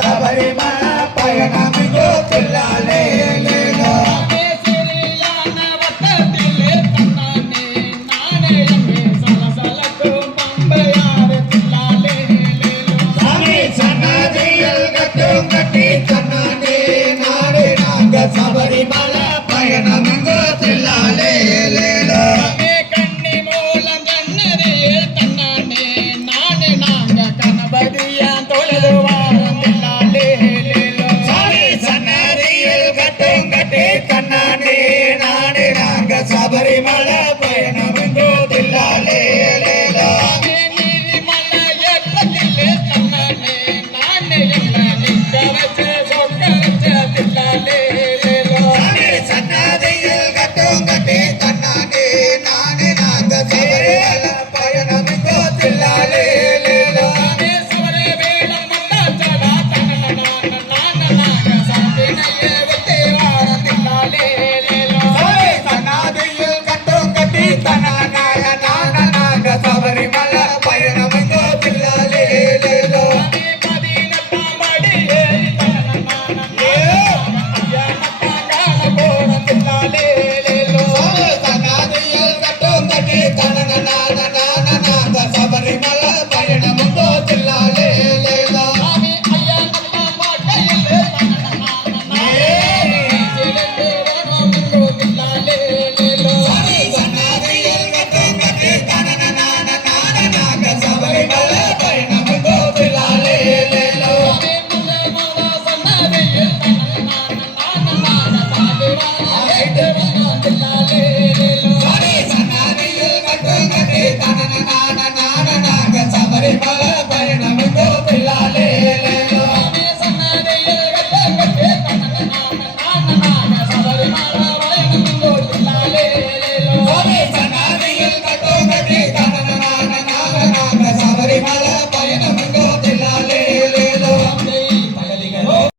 சபரிமல பயணம். யோ பிள்ளாலே ಚಾಚೆ ಚಾಚೆ ತಿಲ್ಲಾಲೆ